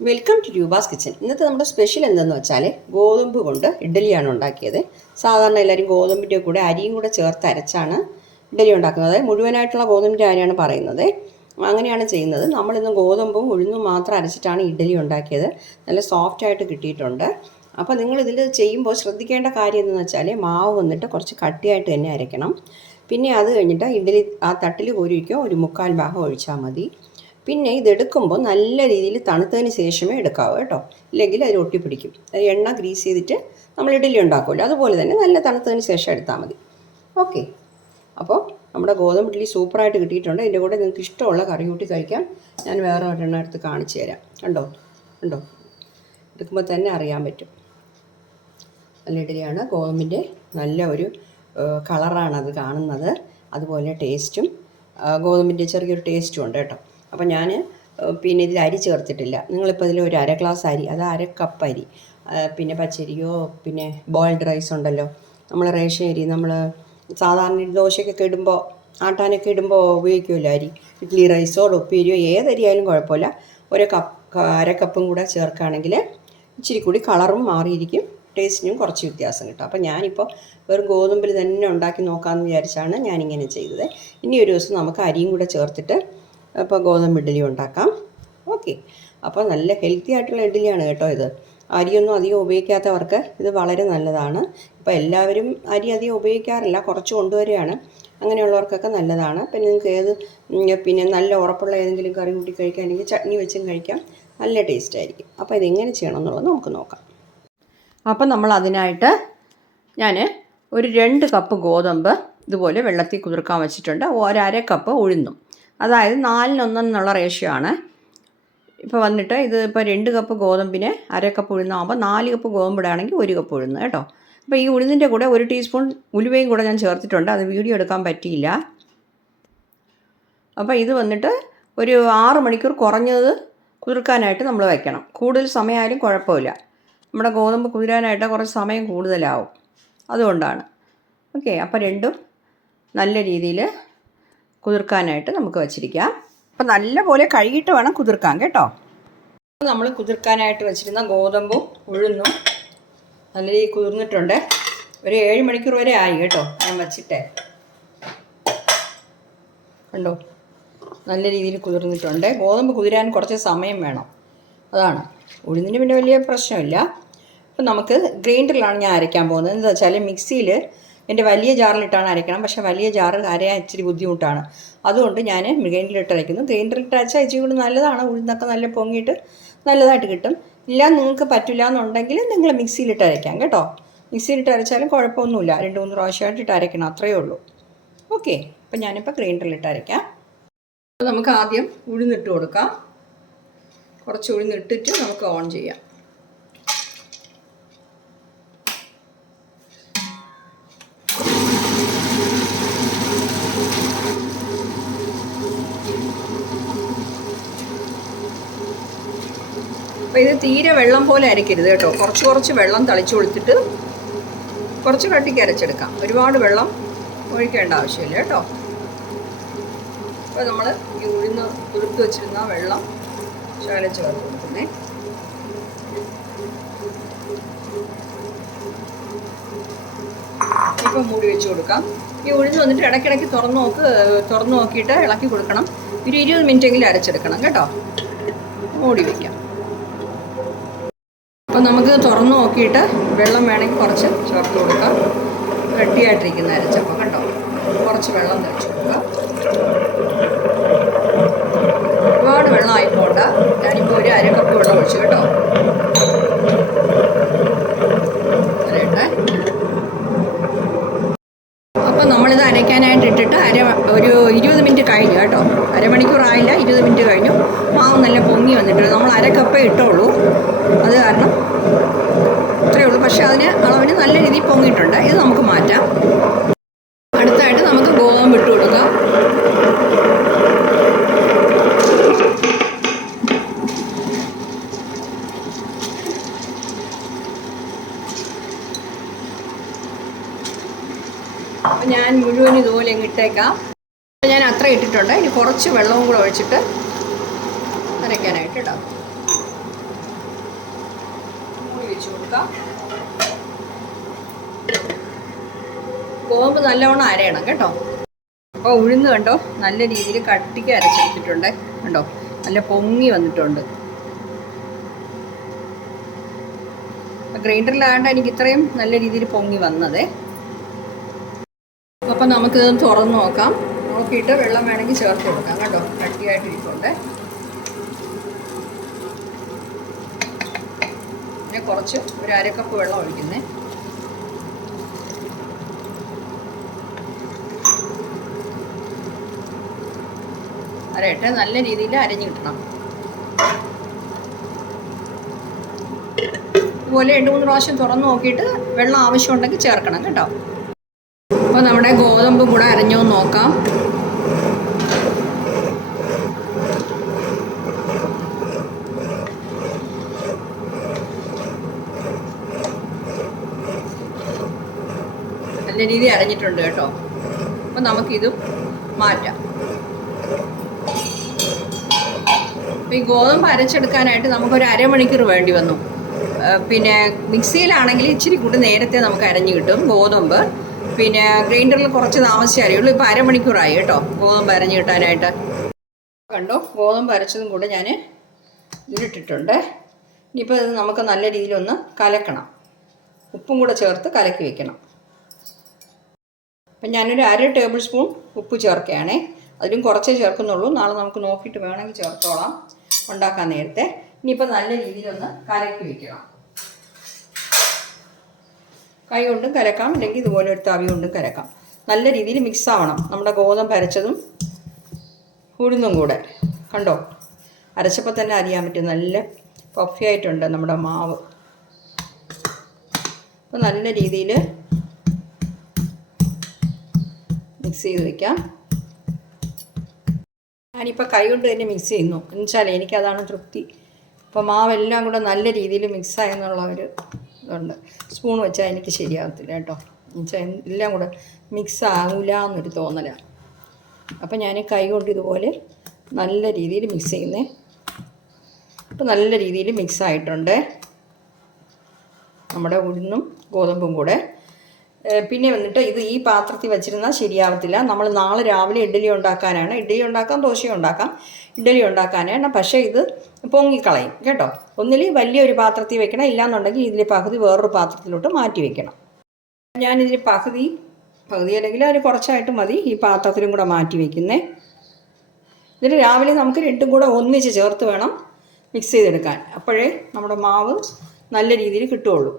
Welcome to Roopa's kitchen. ഇന്നത്തെ നമ്മുടെ special എന്തെന്ന് വെച്ചാൽ ഗോതമ്പ് കൊണ്ട് ഇഡ്ഡലിയാണ് ഉണ്ടാക്കിയത്. സാധാരണ എല്ലാവരും ഗോതമ്പിൻ്റെ കൂടെ അരിയും കൂടെ ചേർത്ത് അരച്ചാണ് ഇഡ്ഡലി ഉണ്ടാക്കുന്നത്. അതായത് മുഴുവനായിട്ടുള്ള ഗോതമ്പിൻ്റെ കാര്യമാണ് പറയുന്നത്. അങ്ങനെയാണ് ചെയ്യുന്നത്. നമ്മളിന്ന് ഗോതമ്പും ഉഴുന്നും മാത്രം അരച്ചിട്ടാണ് ഇഡ്ഡലി ഉണ്ടാക്കിയത്. നല്ല സോഫ്റ്റായിട്ട് കിട്ടിയിട്ടുണ്ട്. അപ്പോൾ നിങ്ങളിതിൽ ചെയ്യുമ്പോൾ ശ്രദ്ധിക്കേണ്ട കാര്യം എന്തെന്ന് വെച്ചാൽ മാവ് വന്നിട്ട് കുറച്ച് കട്ടിയായിട്ട് തന്നെ അരയ്ക്കണം. പിന്നെ അത് കഴിഞ്ഞിട്ട് ഇഡ്ഡലി ആ തട്ടിൽ കോരിയിരിക്കുക ഒരു 1/4 ഭാഗം ഒഴിച്ചാൽ മതി. പിന്നെ ഇതെടുക്കുമ്പോൾ നല്ല രീതിയിൽ തണുത്തതിന് ശേഷമേ എടുക്കാവൂ കേട്ടോ, ഇല്ലെങ്കിൽ അതിൽ ഒട്ടിപ്പിടിക്കും. എണ്ണ ഗ്രീസ് ചെയ്തിട്ട് നമ്മൾ ഇഡ്ഡലി ഉണ്ടാക്കുമല്ലോ, അതുപോലെ തന്നെ നല്ല തണുത്തതിന് ശേഷം എടുത്താൽ മതി. ഓക്കെ, അപ്പോൾ നമ്മുടെ ഗോതമ്പ് ഇഡ്ഡലി സൂപ്പറായിട്ട് കിട്ടിയിട്ടുണ്ട്. ഇതിൻ്റെ കൂടെ നിങ്ങൾക്ക് ഇഷ്ടമുള്ള കറി കൂട്ടി കഴിക്കാം. ഞാൻ വേറെ ഒരെണ്ണം എടുത്ത് കാണിച്ചു തരാം. കണ്ടോ എടുക്കുമ്പോൾ തന്നെ അറിയാൻ പറ്റും. നല്ല ഇഡ്ഡലിയാണ്. ഗോതമ്പിൻ്റെ നല്ല ഒരു കളറാണ് അത് കാണുന്നത്. അതുപോലെ ടേസ്റ്റും ഗോതമ്പിൻ്റെ ചെറിയൊരു ടേസ്റ്റും ഉണ്ട് കേട്ടോ. അപ്പോൾ ഞാൻ പിന്നെ ഇതിൽ അരി ചേർത്തിട്ടില്ല. നിങ്ങളിപ്പോൾ ഇതിൽ ഒരു 1/2 ഗ്ലാസ് അരി, അത് 1/2 കപ്പ് അരി, പിന്നെ പച്ചരിയോ പിന്നെ ബോയിൽഡ് റൈസ് ഉണ്ടല്ലോ, നമ്മൾ റേഷൻ അരി, നമ്മൾ സാധാരണ ദോശയ്ക്കൊക്കെ ഇടുമ്പോൾ ആട്ടാനൊക്കെ ഇടുമ്പോൾ ഉപയോഗിക്കുമല്ലോ അരി, ഇഡ്ഡലി റൈസോ ഉപ്പേരിയോ ഏതരി ആയാലും കുഴപ്പമില്ല. 1/2 കപ്പും കൂടെ ചേർക്കുകയാണെങ്കിൽ ഇച്ചിരി കൂടി കളറും മാറിയിരിക്കും, ടേസ്റ്റിനും കുറച്ച് വ്യത്യാസം കിട്ടും. അപ്പോൾ ഞാനിപ്പോൾ വെറും ഗോതമ്പിൽ തന്നെ ഉണ്ടാക്കി നോക്കാമെന്ന് വിചാരിച്ചാണ് ഞാനിങ്ങനെ ചെയ്തത്. ഇനി ഒരു ദിവസം നമുക്ക് അരിയും കൂടെ ചേർത്തിട്ട് അപ്പോൾ ഗോതമ്പ് ഇഡ്ഡലി ഉണ്ടാക്കാം. ഓക്കെ, അപ്പോൾ നല്ല ഹെൽത്തി ആയിട്ടുള്ള ഇഡ്ഡലിയാണ് കേട്ടോ ഇത്. അരിയൊന്നും അധികം ഉപയോഗിക്കാത്തവർക്ക് ഇത് വളരെ നല്ലതാണ്. ഇപ്പോൾ എല്ലാവരും അരി അധികം ഉപയോഗിക്കാറില്ല, കുറച്ച് കൊണ്ടുവരികയാണ്. അങ്ങനെയുള്ളവർക്കൊക്കെ നല്ലതാണ്. പിന്നെ നിങ്ങൾക്ക് പിന്നെ നല്ല ഉറപ്പുള്ള ഏതെങ്കിലും കറി കൂട്ടി കഴിക്കുകയാണെങ്കിൽ ചട്നി വെച്ചും കഴിക്കാം, നല്ല ടേസ്റ്റ് ആയിരിക്കും. അപ്പോൾ ഇതെങ്ങനെ ചെയ്യണം എന്നുള്ളത് നമുക്ക് നോക്കാം. അപ്പം നമ്മൾ അതിനായിട്ട് ഞാൻ ഒരു 2 കപ്പ് ഗോതമ്പ് ഇതുപോലെ വെള്ളത്തിൽ കുതിർക്കാൻ വെച്ചിട്ടുണ്ട്. 1/2 കപ്പ് ഉഴുന്നും, അതായത് 4:1 എന്നുള്ള റേഷ്യോ ആണ്. ഇപ്പോൾ വന്നിട്ട് ഇത് ഇപ്പോൾ 2 കപ്പ് ഗോതമ്പിന് 1/2 കപ്പ് ഉഴുന്നാകുമ്പോൾ 4 കപ്പ് ഗോതമ്പിടാണെങ്കിൽ 1 കപ്പ് ഉഴുന്ന് കേട്ടോ. അപ്പോൾ ഈ ഉഴുന്നിൻ്റെ കൂടെ 1 ടീസ്പൂൺ ഉലുവയും കൂടെ ഞാൻ ചേർത്തിട്ടുണ്ട്. അത് വീഡിയോ എടുക്കാൻ പറ്റിയില്ല. അപ്പോൾ ഇത് വന്നിട്ട് ഒരു 6 മണിക്കൂർ കുറഞ്ഞത് കുതിർക്കാനായിട്ട് നമ്മൾ വയ്ക്കണം. കൂടുതൽ സമയമായാലും കുഴപ്പമില്ല. നമ്മുടെ ഗോതമ്പ് കുതിരാനായിട്ട് കുറച്ച് സമയം കൂടുതലാവും, അതുകൊണ്ടാണ്. ഓക്കെ, അപ്പോൾ രണ്ടും നല്ല രീതിയിൽ കുതിർക്കാനായിട്ട് നമുക്ക് വച്ചിരിക്കാം. അപ്പോൾ നല്ലപോലെ കഴുകിയിട്ട് വേണം കുതിർക്കാൻ കേട്ടോ. നമ്മൾ കുതിർക്കാനായിട്ട് വെച്ചിരുന്ന ഗോതമ്പും ഉഴുന്നും നല്ല രീതിയിൽ കുതിർന്നിട്ടുണ്ട്. ഒരു 7 മണിക്കൂർ വരെ ആയി കേട്ടോ ഞാൻ വച്ചിട്ടേ. കണ്ടോ, നല്ല രീതിയിൽ കുതിർന്നിട്ടുണ്ട്. ഗോതമ്പ് കുതിരാൻ കുറച്ച് സമയം വേണം, അതാണ്. ഉഴുന്നിന് പിന്നെ വലിയ പ്രശ്നമില്ല. അപ്പം നമുക്ക് ഗ്രൈൻഡറിലാണ് ഞാൻ അരയ്ക്കാൻ പോകുന്നത്. എന്താ വെച്ചാൽ മിക്സിയിൽ എൻ്റെ വലിയ ജാറിലിട്ടാണ് അരയ്ക്കണം, പക്ഷേ വലിയ ജാറ് അരയാൻ ഇച്ചിരി ബുദ്ധിമുട്ടാണ്. അതുകൊണ്ട് ഞാൻ ഗ്രൈൻഡറിലിട്ട് അരയ്ക്കുന്നു. ഗ്രൈൻഡറിലിട്ട് അരച്ചാൽ ഇച്ചിരി കൂടി നല്ലതാണ്. ഉഴുന്നൊക്കെ നല്ല പൊങ്ങിയിട്ട് നല്ലതായിട്ട് കിട്ടും. ഇല്ല നിങ്ങൾക്ക് പറ്റില്ല എന്നുണ്ടെങ്കിൽ നിങ്ങൾ മിക്സിയിലിട്ട് അരയ്ക്കാം കേട്ടോ. മിക്സിയിലിട്ട് അരച്ചാലും കുഴപ്പമൊന്നുമില്ല. 2-3 പ്രാവശ്യമായിട്ട് ഇട്ട് അരയ്ക്കണം, അത്രയേ ഉള്ളൂ. ഓക്കെ, അപ്പം ഞാനിപ്പോൾ ഗ്രൈൻഡറിലിട്ട് അരയ്ക്കാം. അപ്പോൾ നമുക്ക് ആദ്യം ഉഴുന്നിട്ട് കൊടുക്കാം. കുറച്ച് ഉഴുന്നിട്ടിട്ട് നമുക്ക് ഓൺ ചെയ്യാം. അപ്പോൾ ഇത് തീരെ വെള്ളം പോലെ അരയ്ക്കരുത് കേട്ടോ. കുറച്ച് വെള്ളം തളിച്ചു കൊടുത്തിട്ട് കുറച്ച് കട്ടിക്ക് അരച്ചെടുക്കാം. ഒരുപാട് വെള്ളം ഒഴിക്കേണ്ട ആവശ്യമില്ല കേട്ടോ. അപ്പോൾ നമ്മൾ ഈ ഉഴുന്ന് കുതിർത്ത് വെച്ചിരുന്ന വെള്ളം ശകലം ചേർത്ത് കൊടുക്കുന്നേ. ഇപ്പം മൂടി വെച്ച് കൊടുക്കാം. ഈ ഉഴുന്ന് വന്നിട്ട് ഇടയ്ക്കിടയ്ക്ക് തുറന്ന് നോക്കിയിട്ട് ഇളക്കി കൊടുക്കണം. ഒരു 20 മിനിറ്റെങ്കിലും അരച്ചെടുക്കണം കേട്ടോ. മൂടി വയ്ക്കാം. അപ്പം നമുക്ക് തുറന്ന് നോക്കിയിട്ട് വെള്ളം വേണമെങ്കിൽ കുറച്ച് ചേർത്ത് കൊടുക്കാം. ഗട്ടിയായിട്ടിരിക്കുന്ന അരച്ചപ്പം കേട്ടോ. കുറച്ച് വെള്ളം തളിച്ച് കൊടുക്കുക. ഒരുപാട് വെള്ളമായി പോകണ്ട. ഞാനിപ്പോൾ ഒരു 1/2 കപ്പ് വെള്ളം ഒഴിച്ചു കേട്ടോ. അപ്പം നമ്മളിത് അരയ്ക്കാനായിട്ട് ഇട്ടിട്ട് ഒരു 20 മിനിറ്റ് കഴിഞ്ഞു കേട്ടോ. അരമണിക്കൂറായില്ല, 20 മിനിറ്റ് കഴിഞ്ഞു. മാവ് നല്ല പൊങ്ങി വന്നിട്ടുണ്ട്. നമ്മൾ 1/2 കപ്പേ ഇട്ടുള്ളൂ, അത് കാരണം ഇത്രയേ ഉള്ളൂ. പക്ഷേ അളവിന് നല്ല രീതിയിൽ പൊങ്ങിയിട്ടുണ്ട്. ഇത് നമുക്ക് മാറ്റാം. അടുത്തായിട്ട് നമുക്ക് ഗോതമ്പ് ഇട്ട് കൊടുക്കാം. അപ്പം ഞാൻ മുഴുവൻ ഇതുപോലെ അങ്ങ് ഇട്ടേക്കാം. ഞാൻ അത്ര ഇട്ടിട്ടുണ്ട്. ഇനി കുറച്ച് വെള്ളവും കൂടെ ഒഴിച്ചിട്ട് അരയ്ക്കാനായിട്ട് ഇടാം. ഒഴിച്ചു കൊടുക്കാം. ഗോതമ്പ് നല്ലവണ്ണം അരയണം കേട്ടോ. അപ്പോൾ ഉഴുന്ന് കണ്ടോ നല്ല രീതിയിൽ കട്ടിക്ക് അരച്ചെടുത്തിട്ടുണ്ട്. കണ്ടോ നല്ല പൊങ്ങി വന്നിട്ടുണ്ട്. ഗ്രൈൻഡറിലാണ്ട് എനിക്ക് ഇത്രയും നല്ല രീതിയിൽ പൊങ്ങി വന്നത്. അപ്പം നമുക്കിത് തുറന്ന് നോക്കാം. നോക്കിയിട്ട് വെള്ളം വേണമെങ്കിൽ ചേർത്ത് കൊടുക്കാം കേട്ടോ. കട്ടിയായിട്ടിരിക്കുന്നുണ്ട്. പിന്നെ കുറച്ച് ഒരു അരക്കപ്പ് വെള്ളം ഒഴിക്കുന്നേ. അരയിട്ട് നല്ല രീതിയിൽ അരഞ്ഞു കിട്ടണം. ഇതുപോലെ 2-3 പ്രാവശ്യം തുറന്ന് നോക്കിയിട്ട് വെള്ളം ആവശ്യമുണ്ടെങ്കിൽ ചേർക്കണം കേട്ടോ. അപ്പോൾ നമ്മുടെ ഗോതമ്പ് കൂടെ അരഞ്ഞോ നോക്കാം. നല്ല രീതിയിൽ അരഞ്ഞിട്ടുണ്ട് കേട്ടോ. അപ്പോൾ നമുക്കിതും മാറ്റാം. അപ്പോൾ ഈ ഗോതമ്പ് അരച്ചെടുക്കാനായിട്ട് നമുക്കൊരു അരമണിക്കൂർ വേണ്ടി വന്നു. പിന്നെ മിക്സിയിലാണെങ്കിൽ ഇച്ചിരി കൂടി നേരത്തെ നമുക്ക് അരഞ്ഞു കിട്ടും ഗോതമ്പ്. പിന്നെ ഗ്രൈൻഡറിൽ കുറച്ച് താമസിച്ചേ അറിയുള്ളൂ. ഇപ്പോൾ അരമണിക്കൂറായി കേട്ടോ ഗോതമ്പ് അരഞ്ഞു കിട്ടാനായിട്ട്. കണ്ടോ ഗോതമ്പ് അരച്ചതും കൂടെ ഞാൻ ഇതിലിട്ടിട്ടുണ്ട്. ഇനിയിപ്പോൾ ഇത് നമുക്ക് നല്ല രീതിയിലൊന്ന് കലക്കണം. ഉപ്പും കൂടെ ചേർത്ത് കലക്കി വെക്കണം. അപ്പം ഞാനൊരു 1/2 ടേബിൾ സ്പൂൺ ഉപ്പ് ചേർക്കുകയാണേ. അതിലും കുറച്ചേ ചേർക്കുന്നുള്ളൂ. നാളെ നമുക്ക് നോക്കിയിട്ട് വേണമെങ്കിൽ ചേർത്തോളാം ഉണ്ടാക്കാൻ നേരത്തെ. ഇനിയിപ്പോൾ നല്ല രീതിയിലൊന്ന് കലക്കി വെക്കണം. കൈ കൊണ്ടും കലക്കാം, അല്ലെങ്കിൽ ഇതുപോലെ ഒരു തവി കൊണ്ടും കലക്കാം. നല്ല രീതിയിൽ മിക്സ് ആവണം നമ്മുടെ ഗോതമ്പ് അരച്ചതും ഉഴുന്നും കൂടെ. കണ്ടോ അരച്ചപ്പോൾ തന്നെ അറിയാൻ പറ്റും നല്ല പഫി ആയിട്ടുണ്ട് നമ്മുടെ മാവ്. അപ്പോൾ നല്ല രീതിയിൽ മിക്സ് ചെയ്ത് വയ്ക്കാം. ഞാനിപ്പോൾ കൈ കൊണ്ട് തന്നെ മിക്സ് ചെയ്യുന്നു. എന്നുവെച്ചാൽ എനിക്കതാണ് തൃപ്തി. അപ്പോൾ മാവെല്ലാം കൂടെ നല്ല രീതിയിൽ മിക്സായെന്നുള്ള ഒരു ഇതുണ്ട്. സ്പൂൺ വെച്ചാൽ എനിക്ക് ശരിയാകത്തില്ല കേട്ടോ. എന്നുവെച്ചാൽ എല്ലാം കൂടെ മിക്സ് ആകില്ല എന്നൊരു തോന്നലാണ്. അപ്പോൾ ഞാൻ കൈ കൊണ്ട് ഇതുപോലെ നല്ല രീതിയിൽ മിക്സ് ചെയ്യുന്നേ. അപ്പോൾ നല്ല രീതിയിൽ മിക്സ് ആയിട്ടുണ്ട് നമ്മുടെ ഉഴുന്നും ഗോതമ്പും കൂടെ. പിന്നെ വന്നിട്ട് ഇത് ഈ പാത്രത്തിൽ വെച്ചിരുന്നാൽ ശരിയാവത്തില്ല. നമ്മൾ നാളെ രാവിലെ ഇഡ്ഡലി ഉണ്ടാക്കാനാണ്. ഇഡ്ഡലി ഉണ്ടാക്കാം, ദോശ ഉണ്ടാക്കാം. ഇഡ്ഡലി ഉണ്ടാക്കാനാണ്. പക്ഷേ ഇത് പൊങ്ങിക്കളയും കേട്ടോ. ഒന്നിൽ വലിയൊരു പാത്രത്തിൽ വെക്കണം, ഇല്ലാന്നുണ്ടെങ്കിൽ ഇതിൽ പകുതി വേറൊരു പാത്രത്തിലോട്ട് മാറ്റി വെക്കണം. ഞാനിതിൽ പകുതി അല്ലെങ്കിൽ അതിൽ കുറച്ചായിട്ട് മതി ഈ പാത്രത്തിലും കൂടെ മാറ്റി വയ്ക്കുന്നേ. എന്നിട്ട് രാവിലെ നമുക്ക് രണ്ടും കൂടെ ഒന്നിച്ച് ചേർത്ത് വേണം മിക്സ് ചെയ്തെടുക്കാൻ. അപ്പോഴേ നമ്മുടെ മാവ് നല്ല രീതിയിൽ കിട്ടുകയുള്ളൂ.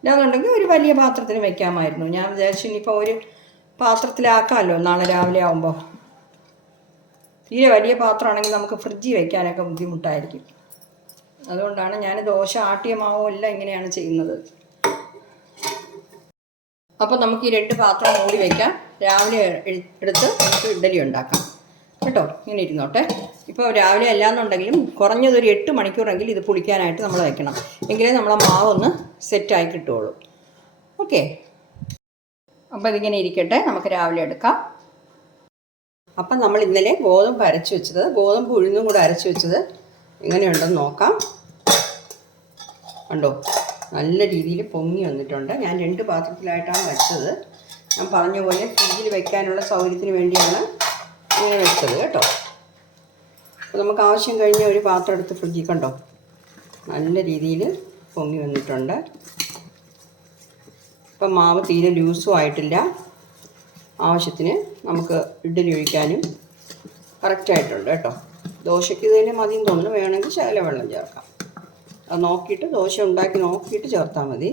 ഇല്ലാന്നുണ്ടെങ്കിൽ ഒരു വലിയ പാത്രത്തിൽ വയ്ക്കാമായിരുന്നു. ഞാൻ വിചാരിച്ചു ഇനിയിപ്പോൾ ഒരു പാത്രത്തിലാക്കാമല്ലോ നാളെ രാവിലെ ആകുമ്പോൾ. തീരെ വലിയ പാത്രമാണെങ്കിൽ നമുക്ക് ഫ്രിഡ്ജിൽ വയ്ക്കാനൊക്കെ ബുദ്ധിമുട്ടായിരിക്കും. അതുകൊണ്ടാണ് ഞാൻ ദോശ ആട്ടിയ മാവും എല്ലാം ഇങ്ങനെയാണ് ചെയ്യുന്നത്. അപ്പോൾ നമുക്ക് ഈ 2 പാത്രം മൂടി വയ്ക്കാം. രാവിലെ എടുത്ത് നമുക്ക് ഇഡ്ഡലി ഉണ്ടാക്കാം കേട്ടോ. ഇങ്ങനെ ഇരുന്നോട്ടെ. ഇപ്പോൾ രാവിലെ അല്ലാന്നുണ്ടെങ്കിലും കുറഞ്ഞതൊരു 8 മണിക്കൂറെങ്കിലും ഇത് പുളിക്കാനായിട്ട് നമ്മൾ വയ്ക്കണം. എങ്കിലേ നമ്മളെ മാവൊന്ന് സെറ്റായി കിട്ടുകയുള്ളൂ. ഓക്കെ, അപ്പോൾ ഇതിങ്ങനെ ഇരിക്കട്ടെ, നമുക്ക് രാവിലെ എടുക്കാം. അപ്പം നമ്മൾ ഇന്നലെ ഗോതമ്പ് അരച്ച് വെച്ചത്, ഗോതമ്പ് ഉഴുന്നും കൂടെ അരച്ച് വെച്ചത് എങ്ങനെയുണ്ടെന്ന് നോക്കാം. കണ്ടോ നല്ല രീതിയിൽ പൊങ്ങി വന്നിട്ടുണ്ട്. ഞാൻ 2 പാത്രത്തിലായിട്ടാണ് വെച്ചത്. ഞാൻ പറഞ്ഞ പോലെ ഫ്രിഡ്ജിൽ വെക്കാനുള്ള സൗകര്യത്തിന് വേണ്ടിയാണ് ഇങ്ങനെ വെച്ചത് കേട്ടോ. അപ്പോൾ നമുക്ക് ആവശ്യം കഴിഞ്ഞ ഒരു പാത്രം എടുത്ത് ഫ്രിഡ്ജിൽ കണ്ടോ നല്ല രീതിയിൽ പൊങ്ങി വന്നിട്ടുണ്ട്. ഇപ്പം മാവ് തീരെ ലൂസും ആയിട്ടില്ല. ആവശ്യത്തിന് നമുക്ക് ഇഡ്ഡലി ഒഴിക്കാനും കറക്റ്റായിട്ടുണ്ട് കേട്ടോ. ദോശയ്ക്ക് ഇതിന് മതിയെന്ന് തോന്നുന്നു. വേണമെങ്കിൽ ശകലം വെള്ളം ചേർക്കാം. അത് നോക്കിയിട്ട് ദോശ ഉണ്ടാക്കി നോക്കിയിട്ട് ചേർത്താൽ മതി.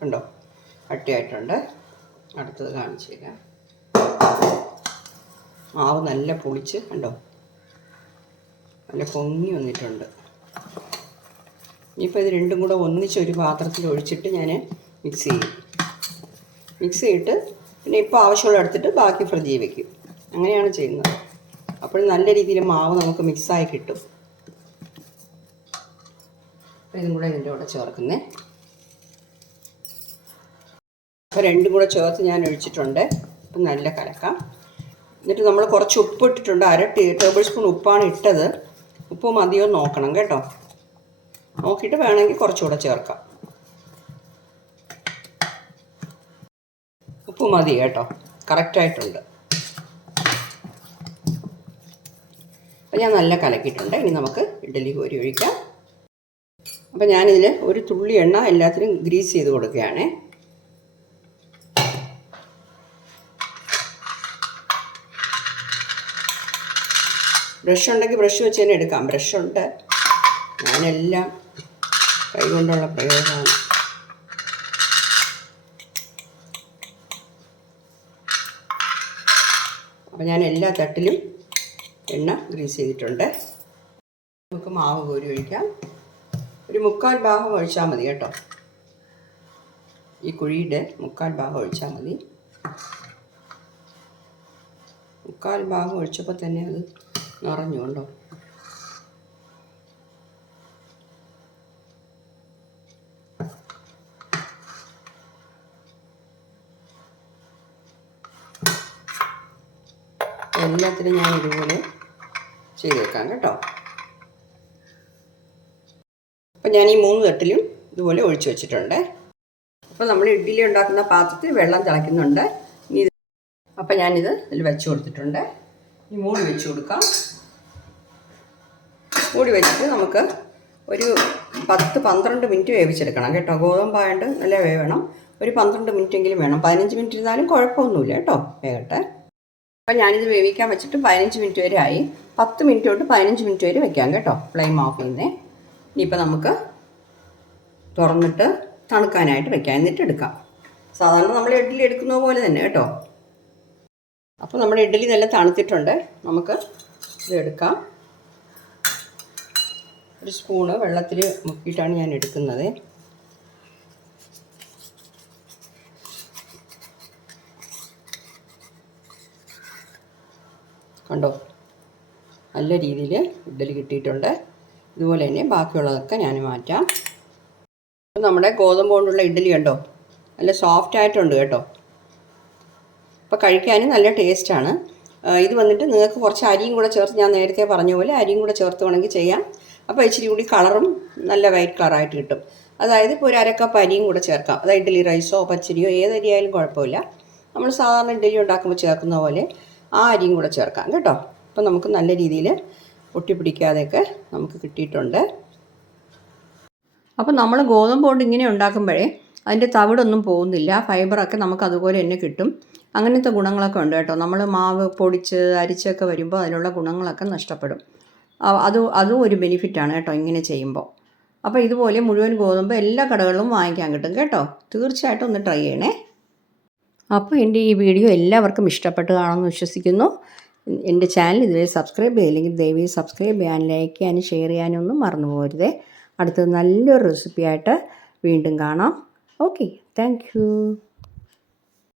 കണ്ടോ കട്ടിയായിട്ടുണ്ട്. അടുത്തത് കാണിച്ചു തരാം. മാവ് നല്ല പുളിച്ച് കണ്ടോ നല്ല പൊങ്ങി വന്നിട്ടുണ്ട്. ഇനിയിപ്പോൾ ഇത് രണ്ടും കൂടെ ഒന്നിച്ച് ഒരു പാത്രത്തിൽ ഒഴിച്ചിട്ട് ഞാൻ മിക്സ് ചെയ്യും. മിക്സ് ചെയ്തിട്ട് പിന്നെ ഇപ്പോൾ ആവശ്യമുള്ള എടുത്തിട്ട് ബാക്കി ഫ്രിഡ്ജിൽ വയ്ക്കും. അങ്ങനെയാണ് ചെയ്യുന്നത്. അപ്പോൾ നല്ല രീതിയിൽ മാവ് നമുക്ക് മിക്സായി കിട്ടും. അപ്പോൾ ഇതും കൂടെ ഇതിൻ്റെ കൂടെ ചേർക്കുന്നേ. അപ്പോൾ രണ്ടും കൂടെ ചേർത്ത് ഞാൻ ഒഴിച്ചിട്ടുണ്ട്. അപ്പം നല്ല കലക്കാം. എന്നിട്ട് നമ്മൾ കുറച്ച് ഉപ്പ് ഇട്ടിട്ടുണ്ട്. 1/2 ടേബിൾ സ്പൂൺ ഉപ്പാണ് ഇട്ടത്. ഉപ്പ് മതിയോ നോക്കണം കേട്ടോ. നോക്കിയിട്ട് വേണമെങ്കിൽ കുറച്ചുകൂടെ ചേർക്കാം. ഉപ്പ് മതി കേട്ടോ, കറക്റ്റായിട്ടുണ്ട്. അപ്പോൾ ഞാൻ നല്ല കലക്കിയിട്ടുണ്ട്. ഇനി നമുക്ക് ഇഡ്ഡലി കോരി ഒഴിക്കാം. അപ്പോൾ ഞാനിതിൽ ഒരു തുള്ളി എണ്ണ എല്ലാത്തിനും ഗ്രീസ് ചെയ്ത് കൊടുക്കുകയാണേ. ബ്രഷ് ഉണ്ടെങ്കിൽ ബ്രഷ് വെച്ച് തന്നെ എടുക്കാം. ബ്രഷുണ്ട്, ഞാനെല്ലാം കൈകൊണ്ടുള്ള പ്രയോഗമാണ്. അപ്പോൾ ഞാൻ എല്ലാ തട്ടിലും എണ്ണ ഗ്രീസ് ചെയ്തിട്ടുണ്ട്. നമുക്ക് മാവ് കോരി ഒഴിക്കാം. ഒരു 3/4 ഭാഗം ഒഴിച്ചാൽ മതി കേട്ടോ. ഈ കുഴിയുടെ 3/4 ഭാഗം ഒഴിച്ചാൽ മതി. 3/4 ഭാഗം ഒഴിച്ചപ്പോൾ തന്നെ അത് നിറഞ്ഞു കൊണ്ടോ. എല്ലാത്തിനും ഞാൻ ഇതുപോലെ ചെയ്തേക്കാം കേട്ടോ. അപ്പം ഞാൻ ഈ 3 തട്ടിലും ഇതുപോലെ ഒഴിച്ചു വെച്ചിട്ടുണ്ട്. അപ്പോൾ നമ്മൾ ഇഡ്ഡലി ഉണ്ടാക്കുന്ന പാത്രത്തിൽ വെള്ളം തിളയ്ക്കുന്നുണ്ട്. ഇനി അപ്പം ഞാനിത് ഇതിൽ വെച്ച് കൊടുത്തിട്ടുണ്ട്. ഈ മൂടി വെച്ച് കൊടുക്കാം. മൂടി വെച്ചിട്ട് നമുക്ക് ഒരു 10-12 മിനിറ്റ് വേവിച്ചെടുക്കണം കേട്ടോ. ഗോതമ്പായതുകൊണ്ട് നല്ല വേവണം. ഒരു 12 മിനിറ്റെങ്കിലും വേണം. 15 മിനിറ്റ് ഇരുന്നാലും കുഴപ്പമൊന്നുമില്ല കേട്ടോ, വേകട്ടെ. അപ്പം ഞാനിത് വേവിക്കാൻ വെച്ചിട്ട് 15 മിനിറ്റ് വരെ ആയി. 10 മിനിറ്റ് തൊട്ട് 15 മിനിറ്റ് വരെ വെക്കാം കേട്ടോ, ഫ്ലെയിം ഓഫ് ചെയ്യുന്നേ. ഇനിയിപ്പോൾ നമുക്ക് തുറന്നിട്ട് തണുക്കാനായിട്ട് വെക്കാം, എന്നിട്ട് എടുക്കാം. സാധാരണ നമ്മൾ ഇഡ്ഡലി എടുക്കുന്ന പോലെ തന്നെ കേട്ടോ. അപ്പോൾ നമ്മുടെ ഇഡ്ഡലി നല്ല തണുത്തിട്ടുണ്ട്. നമുക്ക് ഇത് എടുക്കാം. ഒരു സ്പൂണ് വെള്ളത്തിൽ മുക്കിയിട്ടാണ് ഞാൻ എടുക്കുന്നത്. കണ്ടോ, നല്ല രീതിയിൽ ഇഡ്ഡലി കിട്ടിയിട്ടുണ്ട്. ഇതുപോലെ തന്നെ ബാക്കിയുള്ളതൊക്കെ ഞാൻ മാറ്റാം. നമ്മുടെ ഗോതമ്പ് കൊണ്ടുള്ള ഇഡ്ഡലി കണ്ടോ, നല്ല സോഫ്റ്റ് ആയിട്ടുണ്ട് കേട്ടോ. അപ്പോൾ കഴിക്കാനും നല്ല ടേസ്റ്റാണ്. ഇത് വന്നിട്ട് നിങ്ങൾക്ക് കുറച്ച് അരിയും കൂടെ ചേർത്ത്, ഞാൻ നേരത്തെ പറഞ്ഞ പോലെ അരിയും കൂടെ ചേർത്ത് വേണമെങ്കിൽ ചെയ്യാം. അപ്പോൾ ഇച്ചിരി കൂടി കളറും നല്ല വൈറ്റ് കളറായിട്ട് കിട്ടും. അതായത് ഇപ്പോൾ ഒരു 1/2 കപ്പ് അരിയും കൂടെ ചേർക്കാം. അത് ഇഡ്ഡലി റൈസോ പച്ചരിയോ ഏതരിയായാലും കുഴപ്പമില്ല. നമ്മൾ സാധാരണ ഇഡ്ഡലി ഉണ്ടാക്കുമ്പോൾ ചേർക്കുന്ന പോലെ ആ അരിയും കൂടെ ചേർക്കാം കേട്ടോ. അപ്പോൾ നമുക്ക് നല്ല രീതിയിൽ ഒട്ടിപ്പിടിക്കാതെയൊക്കെ നമുക്ക് കിട്ടിയിട്ടുണ്ട്. അപ്പോൾ നമ്മൾ ഗോതമ്പ് കൊണ്ട് ഇങ്ങനെ ഉണ്ടാക്കുമ്പോഴേ അതിൻ്റെ തവിടൊന്നും പോകുന്നില്ല. ഫൈബറൊക്കെ നമുക്ക് അതുപോലെ തന്നെ കിട്ടും. അങ്ങനത്തെ ഗുണങ്ങളൊക്കെ ഉണ്ട് കേട്ടോ. നമ്മൾ മാവ് പൊടിച്ച് അരിച്ചൊക്കെ വരുമ്പോൾ അതിലുള്ള ഗുണങ്ങളൊക്കെ നഷ്ടപ്പെടും. അതും ഒരു ബെനിഫിറ്റാണ് കേട്ടോ ഇങ്ങനെ ചെയ്യുമ്പോൾ. അപ്പോൾ ഇതുപോലെ മുഴുവൻ ഗോതമ്പ് എല്ലാ കടകളിലും വാങ്ങിക്കാൻ കിട്ടും കേട്ടോ. തീർച്ചയായിട്ടും ഒന്ന് ട്രൈ ചെയ്യണേ. അപ്പോൾ എൻ്റെ ഈ വീഡിയോ എല്ലാവർക്കും ഇഷ്ടപ്പെട്ട് കാണുമെന്ന് വിശ്വസിക്കുന്നു. എൻ്റെ ചാനൽ ഇതുവരെ സബ്സ്ക്രൈബ് ചെയ്തില്ലെങ്കിൽ ദയവായി സബ്സ്ക്രൈബ് ചെയ്യാനും ലൈക്ക് ചെയ്യാനും ഷെയർ ചെയ്യാനൊന്നും മറന്നു പോകരുതേ. അടുത്തത് നല്ലൊരു റെസിപ്പിയായിട്ട് വീണ്ടും കാണാം. Okay, thank you.